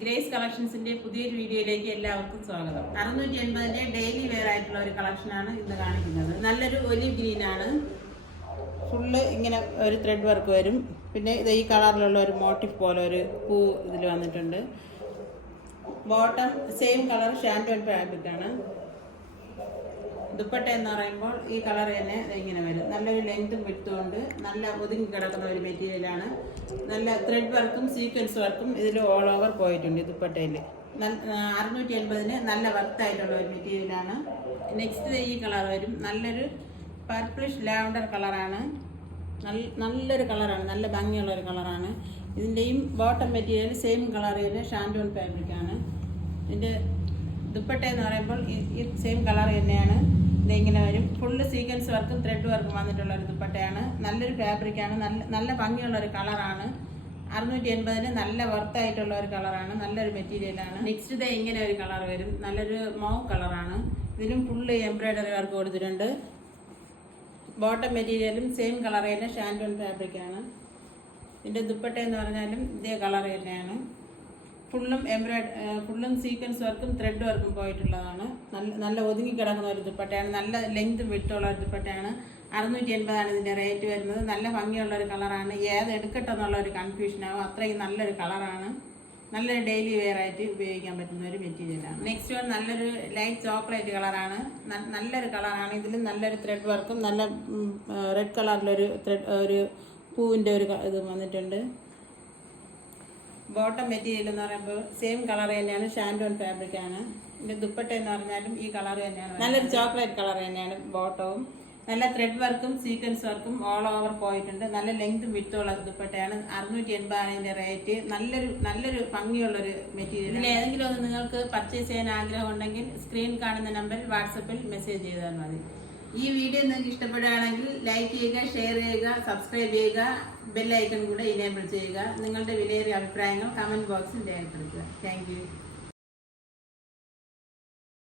Grace കളക്ഷൻസിന്റെ പുതിയൊരു വീഡിയോയിലേക്ക് എല്ലാവർക്കും സ്വാഗതം. 680ന്റെ ഡെയിലി വെയർ ആയിട്ടുള്ള ഒരു കളക്ഷനാണ് ഇന്ന് കാണിക്കുന്നത്. നല്ലൊരു ഒലിവ് ഗ്രീൻ ആണ്. ഫുള്ള് ഇങ്ങനെ ഒരു ത്രെഡ് വർക്ക് വരും. പിന്നെ ഇത് ഈ കളറിലുള്ള ഒരു മോട്ടീഫ് പോലെ ഒരു പൂ ഇതിൽ വന്നിട്ടുണ്ട്. ബോട്ടം സെയിം കളർ ഷാൻഡോൺ ഫാബ്രിക് ആണ്. ദുപ്പട്ട എന്ന് പറയുമ്പോൾ ഈ കളർ തന്നെ ഇങ്ങനെ വരും. നല്ലൊരു ലെങ്തും വിട്ടുകൊണ്ട് നല്ല ഒതുങ്ങി കിടക്കുന്ന ഒരു മെറ്റീരിയലാണ്. നല്ല ത്രെഡ് വർക്കും സീക്വൻസ് വർക്കും ഇതിൽ ഓൾ ഓവർ പോയിട്ടുണ്ട്. ദുപ്പട്ടയിൽ 680ന് നല്ല വർത്തായിട്ടുള്ള ഒരു മെറ്റീരിയലാണ്. നെക്സ്റ്റ് ഈ കളർ വരും. നല്ലൊരു പർപ്പിളിഷ് ലാവണ്ടർ കളറാണ്. നല്ലൊരു കളറാണ്, നല്ല ഭംഗിയുള്ള ഒരു കളറാണ്. ഇതിൻ്റെയും ബോട്ടം മെറ്റീരിയൽ സെയിം കളർ തന്നെ ഷാൻഡോൺ ഫാബ്രിക്കാണ്. ഇതിൻ്റെ ദുപ്പട്ട എന്ന് പറയുമ്പോൾ ഈ സെയിം കളർ തന്നെയാണ്. ഇതിങ്ങനെ വരും. ഫുള്ള് സീക്വൻസ് വർക്കും ത്രെഡ് വർക്കും വന്നിട്ടുള്ള ഒരു ദുപ്പട്ടയാണ്. നല്ലൊരു ഫാബ്രിക്കാണ്. നല്ല ഭംഗിയുള്ള ഒരു കളറാണ്. 680ന് നല്ല വർത്തായിട്ടുള്ള ഒരു കളറാണ്. നല്ലൊരു മെറ്റീരിയലാണ്. നെക്സ്റ്റ് ഡേ ഇങ്ങനെ ഒരു കളർ വരും. നല്ലൊരു മൗ കളറാണ്. ഇതിലും ഫുള്ള് എംബ്രോയിഡറി വർക്ക് കൊടുത്തിട്ടുണ്ട്. ബോട്ടം മെറ്റീരിയലും സെയിം കളർ തന്നെ ഷാൻഡോൺ ഫാബ്രിക്കാണ്. ഇതിൻ്റെ ദുപ്പട്ട എന്ന് പറഞ്ഞാലും ഇതേ കളർ തന്നെയാണ്. ഫുള്ളും സീക്വൻസ് വർക്കും ത്രെഡ് വർക്കും പോയിട്ടുള്ളതാണ്. നല്ല ഒതുങ്ങി കിടക്കുന്ന ഒരു ദുപ്പട്ടയാണ്. നല്ല ലെങ്ത് വിട്ടുള്ള ഒരു ദുപ്പട്ടയാണ്. 680 ഇതിൻ്റെ റേറ്റ് വരുന്നത്. നല്ല ഭംഗിയുള്ള ഒരു കളറാണ്. ഏത് എടുക്കട്ടെ എന്നുള്ള ഒരു കൺഫ്യൂഷനാകും. അത്രയും നല്ലൊരു കളറാണ്. നല്ലൊരു ഡെയിലി വെയർ ആയിട്ട് ഉപയോഗിക്കാൻ പറ്റുന്ന ഒരു മെറ്റീരിയലാണ്. നെക്സ്റ്റ് വൺ നല്ലൊരു ലൈറ്റ് ചോക്ലേറ്റ് കളറാണ്. നല്ലൊരു കളറാണ്. ഇതിൽ നല്ലൊരു ത്രെഡ് വർക്കും നല്ല റെഡ് കളറിലൊരു ഒരു പൂവിൻ്റെ ഒരു ഇത് വന്നിട്ടുണ്ട്. ബോട്ടം മെറ്റീരിയൽ എന്ന് പറയുമ്പോൾ സെയിം കളർ തന്നെയാണ്. ഷാൻഡോൺ ഫാബ്രിക്കാണ്. ഇതിൻ്റെ ദുപ്പട്ട എന്ന് പറഞ്ഞാലും ഈ കളർ തന്നെയാണ്. നല്ലൊരു ചോക്ലേറ്റ് കളർ തന്നെയാണ് ബോട്ടവും. നല്ല ത്രെഡ് വർക്കും സീക്വൻസ് വർക്കും ഓൾ ഓവർ പോയിട്ടുണ്ട്. നല്ല ലെങ്തും വിട്ടുള്ള ദുപ്പട്ടയാണ്. 680 ഇതിൻ്റെ റേറ്റ്. നല്ലൊരു ഭംഗിയുള്ളൊരു മെറ്റീരിയൽ. ഇതിൽ ഏതെങ്കിലും ഒന്ന് നിങ്ങൾക്ക് പർച്ചേസ് ചെയ്യാൻ ആഗ്രഹം ഉണ്ടെങ്കിൽ സ്ക്രീൻ കാണുന്ന നമ്പറിൽ വാട്സപ്പിൽ മെസ്സേജ് ചെയ്താൽ മതി. ഈ വീഡിയോ നിങ്ങൾക്ക് ഇഷ്ടപ്പെടുകയാണെങ്കിൽ ലൈക്ക് ചെയ്യുക, ഷെയർ ചെയ്യുക, സബ്സ്ക്രൈബ് ചെയ്യുക, ബെൽ ഐക്കൺ കൂടെ ഇനേബിൾ ചെയ്യുക. നിങ്ങളുടെ വിലയേറിയ അഭിപ്രായങ്ങൾ കമൻറ്റ് ബോക്സിൽ രേഖപ്പെടുത്തുക. Thank you.